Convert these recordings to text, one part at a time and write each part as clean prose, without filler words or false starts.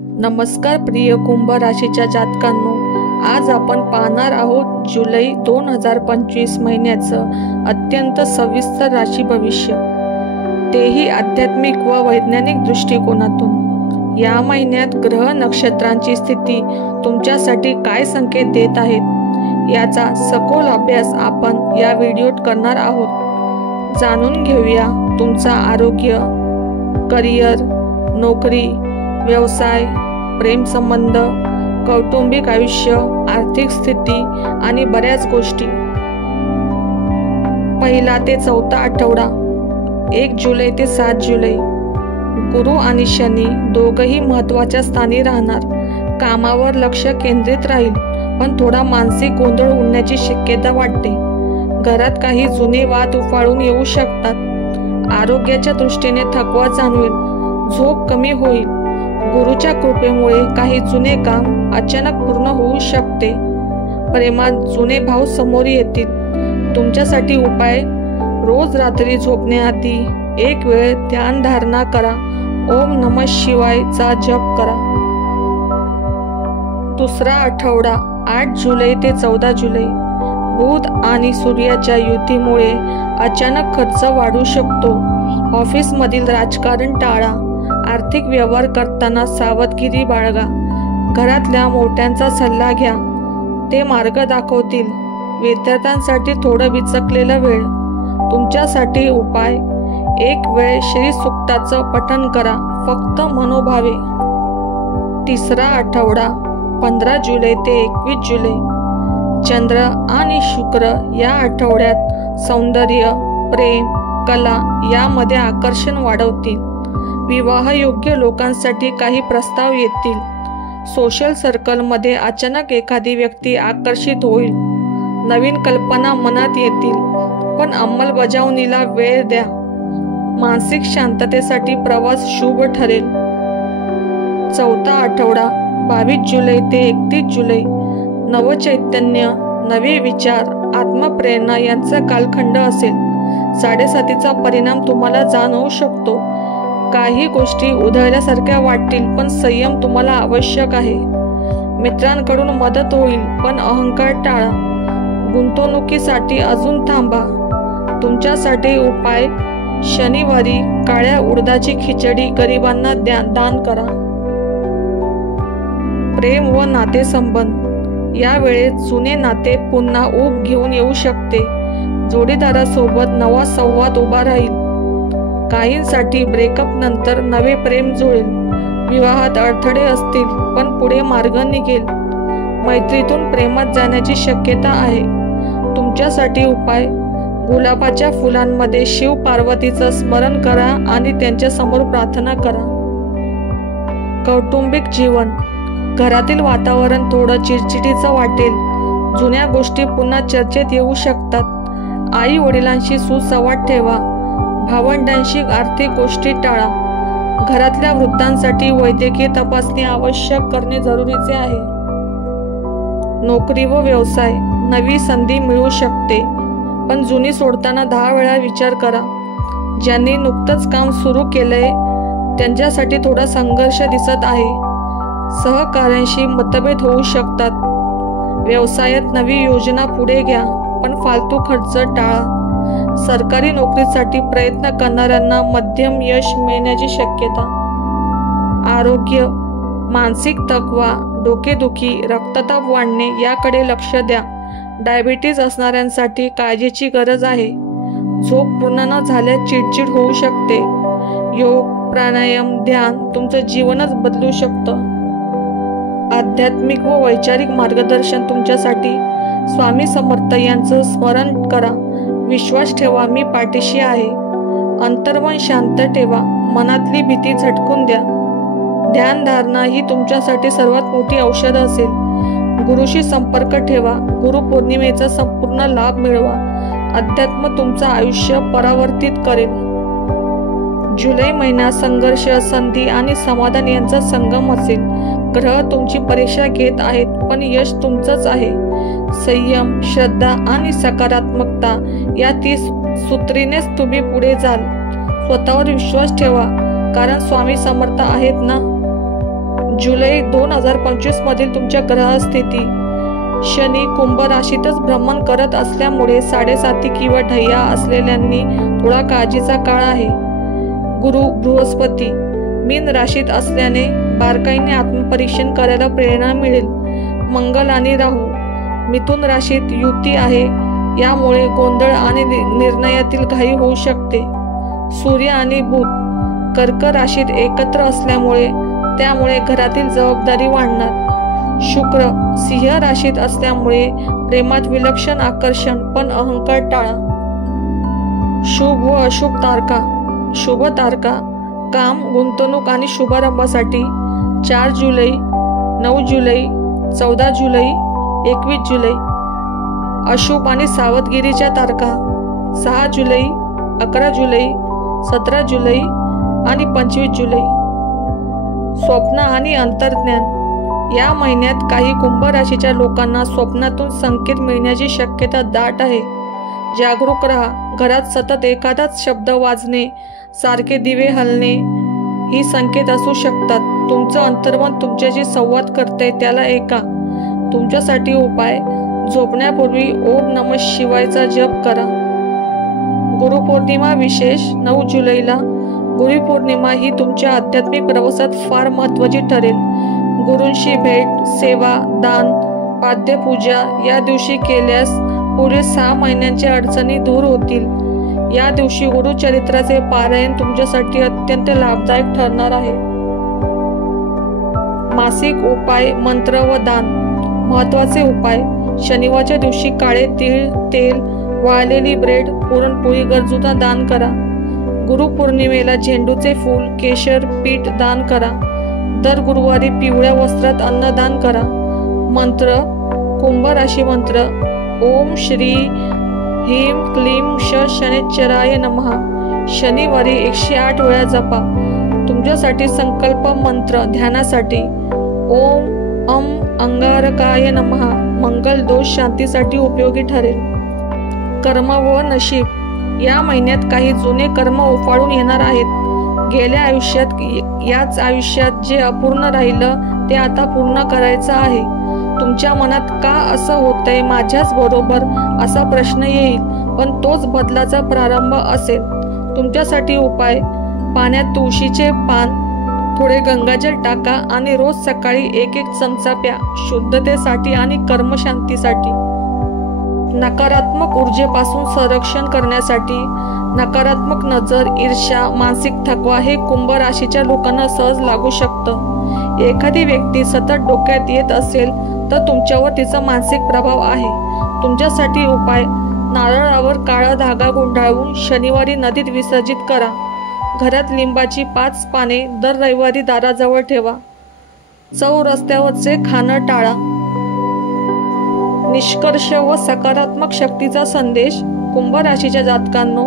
नमस्कार प्रिय कुंभ राशीच्या जातकांनो, आज आपण पाहणार आहोत जुलै 2025 महिन्याचं अत्यंत सविस्तर राशी भविष्य, तेही आध्यात्मिक व वैज्ञानिक दृष्टिकोनातून। या महिन्यात ग्रह नक्षत्रांची स्थिती तुमच्यासाठी काय संकेत देत आहेत याचा सखोल अभ्यास आपण या व्हिडिओत करणार आहोत। जाणून घेऊया तुमचा आरोग्य, करिअर, नोकरी, व्यवसाय, प्रेम संबंध, कौटुंबिक आयुष्य, आर्थिक स्थिती आणि बऱ्याच गोष्टी। पहिला ते चौथा आठवडा 1 जुलै ते 7 जुलै। गुरु आणि शनी दोघंही महत्त्वाच्या स्थानी राहणार। कामावर लक्ष केंद्रित राहील, पण थोडा मानसिक गोंधळ होण्याची शक्यता वाटते। घरात काही जुने वाद उफाळून येऊ शकतात। आरोग्याच्या दृष्टीने थकवा जाणवेल, झोप कमी होईल। गुरुच्या कृपेमुळे काही जुने काम अचानक पूर्ण होऊ शकते। प्रेमात जुने भाव समोर येतील। तुमच्यासाठी उपाय: रोज रात्री झोपण्याआधी एक वेळ ध्यान धारणा करा, ओम नमः शिवाय चा जप करा। दुसरा आठवडा 8 जुलै ते 14 जुलै। बुध आणि सूर्याच्या युतीमुळे अचानक खर्च वाढू शकतो। ऑफिसमधील राजकारण टाळा। आर्थिक व्यवहार करताना सावधगिरी बाळगा। घरातल्या मोठ्यांचा सल्ला घ्या, ते मार्ग दाखवतील। विद्यार्थ्यांसाठी थोडं विचकलेला वेळ। तुमच्यासाठी उपाय: एक वेळ श्री सूक्ताचं पठण करा, फक्त मनोभावे। तिसरा आठवडा 15 जुलै ते 21 जुलै। चंद्र आणि शुक्र या आठवड्यात सौंदर्य, प्रेम, कला यामध्ये आकर्षण वाढवतील। विवाहयोग्य लोकांसाठी काही प्रस्ताव येतील। सोशल सर्कलमध्ये अचानक एखादी व्यक्ती आकर्षित होईल। नवीन कल्पना मनात येतील, पण अंमलबजावणीला वेळ द्या। मानसिक शांततेसाठी प्रवास शुभ ठरेल। चौथा आठवडा 22 जुलै ते 31 जुलै। नवचैतन्य, नवे विचार, आत्मप्रेरणा यांचा कालखंड असेल। 7.5चा परिणाम तुम्हाला जाणवू शकतो। काही गोष्टी उधळल्यासारख्या वाटतील, पण संयम तुम्हाला आवश्यक आहे। मित्रांकडून मदत होईल, पण अहंकार टाळा। गुंतवणुकीसाठी अजून थांबा। तुमच्यासाठी उपाय: शनिवारी काळ्या उडदाची खिचडी गरिबांना दान करा। प्रेम व नातेसंबंध: या वेळेत जुने नाते पुन्हा ऊब घेऊन येऊ शकते। जोडीदारासोबत नवा संवाद उभा राहील। काहींसाठी ब्रेकअप नंतर नवे प्रेम जुळेल। विवाहात अडथळे असतील, पण पुढे मार्ग निघेल। मैत्रीतून प्रेमात जाण्याची शक्यता आहे। तुमच्यासाठी उपाय: गुलाबाच्या फुलांमध्ये शिव पार्वतीचं स्मरण करा आणि त्यांच्या समोर प्रार्थना करा। कौटुंबिक जीवन: घरातील वातावरण थोडं चिडचिडीचं वाटेल। जुन्या गोष्टी पुन्हा चर्चेत येऊ शकतात। आई वडिलांशी सुसंवाद ठेवा। भावंडांशी आर्थिक गोष्टी टाळा। घरातल्या वृद्धांसाठी वैद्यकीय तपासणी आवश्यक करणे जरुरीचे आहे। नोकरी व व्यवसाय: नवी संधी मिळू शकते, पण जुनी सोडताना 10 वेळा विचार करा। ज्यांनी नुकतंच काम सुरू केलंय त्यांच्यासाठी थोडा संघर्ष दिसत आहे। सहकाऱ्यांशी मतभेद होऊ शकतात। व्यवसायात नवी योजना पुढे घ्या, पण फालतू खर्च टाळा। सरकारी नोकरीसाठी प्रयत्न करणाऱ्यांना मध्यम यश मिळण्याची शक्यता। आरोग्य: मानसिक थकवा, डोकेदुखी, रक्तदाब वाढणे याकडे लक्ष द्या। डायबिटीज असणाऱ्यांसाठी काळजीची गरज आहे। झोप पूर्ण न झाल्यास चिडचिड होऊ शकते। योग, प्राणायाम, ध्यान तुमचं जीवनच बदलू शकतं। आध्यात्मिक व वैचारिक मार्गदर्शन तुमच्यासाठी: स्वामी समर्थ यांचं स्मरण करा। विश्वास ठेवा, मी पाठीशी आहे। अंतर्मन शांत ठेवा, मनातली भीती झटकून द्या। ध्यानधारणा ही तुमच्यासाठी सर्वात मोठी औषध असेल। गुरुशी संपर्क ठेवा, गुरुपौर्णिमेचा संपूर्ण लाभ मिळवा। अध्यात्म तुमचं आयुष्य परावर्तित करेल। जुलै महिना संघर्ष, संधी आणि समाधान यांचा संगम असेल। ग्रह तुमची परीक्षा घेत आहेत, पण यश तुमचंच आहे। संयम, श्रद्धा आणि सकारात्मकता या 30 सूत्रीनेच तुम्ही पुढे जाल। स्वतःवर विश्वास ठेवा, कारण स्वामी समर्थ आहेत ना। जुलै 2025 मधील तुमच्या ग्रहस्थिती. शनी कुंभ राशीतच भ्रमण करत असल्यामुळे 7.5 किंवा ढय्या असलेल्यांनी थोडा काळजीचा काळ आहे. गुरु बृहस्पती मीन राशीत असल्याने बारकाईने आत्मपरीक्षण करायला प्रेरणा मिळेल. मंगल आणि राहू मिथुन राशीत युती आहे, यामुळे गोंधळ आणि निर्णयातील घाई होऊ शकते. सूर्य आणि बुध कर्क राशीत एकत्र असल्यामुळे त्यामुळे घरातील जबाबदारी वाढणार. शुक्र सिंह राशीत असल्यामुळे प्रेमात विलक्षण आकर्षण, पण अहंकार टाळा. शुभ व अशुभ तारखा. शुभ तारखा काम, गुंतवणूक आणि शुभारंभासाठी 4 जुलै, 9 जुलै, 14 जुलै, 21 जुलै. अशुभ आणि सावधगिरीच्या तारखा 6 जुलै, 11 जुलै, 17 जुलै आणि 25 जुलै. स्वप्न आणि अंतर्ज्ञान. या महिन्यात काही कुंभ राशीच्या लोकांना स्वप्नातून संकेत मिळण्याची शक्यता दाट आहे. जागरूक राहा. घरात सतत एखादाच शब्द वाजणे, सारखे दिवे हलणे ही संकेत असू शकतात. तुमचं अंतर्मन तुमच्याशी संवाद करते, त्याला ऐका. तुमच्यासाठी उपाय: झोपण्यापूर्वी ओम नमः शिवायचा जप करा. गुरुपौर्णिमा विशेष 9 जुलैला. गुरुपौर्णिमा ही तुमच्या आध्यात्मिक प्रवासात फार महत्त्वाची ठरेल. गुरूंशी भेट, सेवा, दान, पाद्यपूजा या दिवशी केल्यास पुढे 6 महिन्यांच्या अडचणी दूर होतील. या दिवशी गुरुचरित्राचे पारायण तुमच्यासाठी अत्यंत लाभदायक ठरणार आहे. मासिक उपाय, मंत्र व दान. महत्त्वाचे उपाय: शनिवारच्या दिवशी काळे तीळ, तेल, वाळलेली ब्रेड, पुरणपोळी गरजूंना दान करा. गुरुपौर्णिमेला झेंडूचे फूल, केशर, पीठ दान करा. दर गुरुवारी पिवळ्या वस्त्रात अन्नदान करा. मंत्र: कुंभ राशी मंत्र: ओम श्री ह्रीं क्लीं श शनैश्चराय नमः. शनिवारी 108 वेळा जपा. तुमच्यासाठी संकल्प मंत्र ध्यानासाठी: ओम अंगारकाय नमः. मंगल दोष शांतीसाठी उपयोगी ठरेल. कर्म व नशीब. या महिन्यात काही जुने कर्म उफाळून येणार आहेत. गेल्या आयुष्यात, याच आयुष्यात जे अपूर्ण राहिलं ते आता पूर्ण करायचं आहे. तुमच्या मनात का असं होतंय माझ्याच बरोबर असा प्रश्न येईल, पण तोच बदलाचा प्रारंभ असेल. तुमच्यासाठी उपाय: पाण्यात तुळशीचे पान, थोडे गंगाजल टाका आणि रोज सकाळी 1 चमचा प्या. शुद्धतेसाठी आणि कर्मशांतीसाठी. नकारात्मक ऊर्जेपासून संरक्षण करण्यासाठी. नकारात्मक नजर, ईर्ष्या, मानसिक थकवा हे कुंभ राशीच्या लोकांना सहज लागू शकतं. एखादी व्यक्ती सतत डोक्यात येत असेल तर तुमच्यावर तिचा मानसिक प्रभाव आहे. तुमच्यासाठी उपाय: नारळावर काळा धागा गुंडाळून शनिवारी नदीत विसर्जित करा. घरात लिंबाची 5 पाने दर रविवारी दाराजवळ ठेवा. रस्त्यावरचे खाणं टाळा. निष्कर्ष व सकारात्मक शक्तीचा संदेश. कुंभ राशीच्या जातकांनो,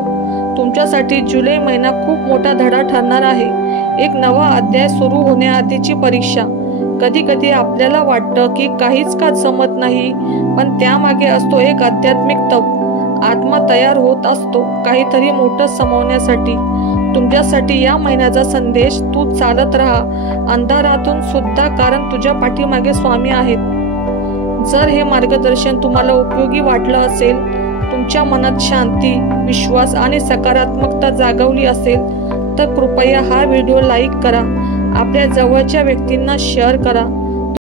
तुमच्यासाठी जुलै महिना खूप मोठा धडा ठरणार आहे. एक नवा अध्याय सुरू होण्याआधीची परीक्षा. कधी कधी आपल्याला वाटतं की काहीच का जमत नाही, पण त्यामागे असतो एक आध्यात्मिक तप. आत्मा तयार होत असतो काहीतरी मोठं समवण्यासाठी. तुमच्यासाठी या महिन्याचा संदेश: तू चालत राहा अंधारातून सुद्धा, कारण तुझ्या पाठीमागे स्वामी आहेत. जर हे मार्गदर्शन तुम्हाला उपयोगी वाटलं असेल, तुमच्या मनात शांती, विश्वास आणि सकारात्मकता जागवली असेल तर कृपया हा व्हिडिओ लाईक करा. आपल्या जवळच्या व्यक्तींना शेअर करा.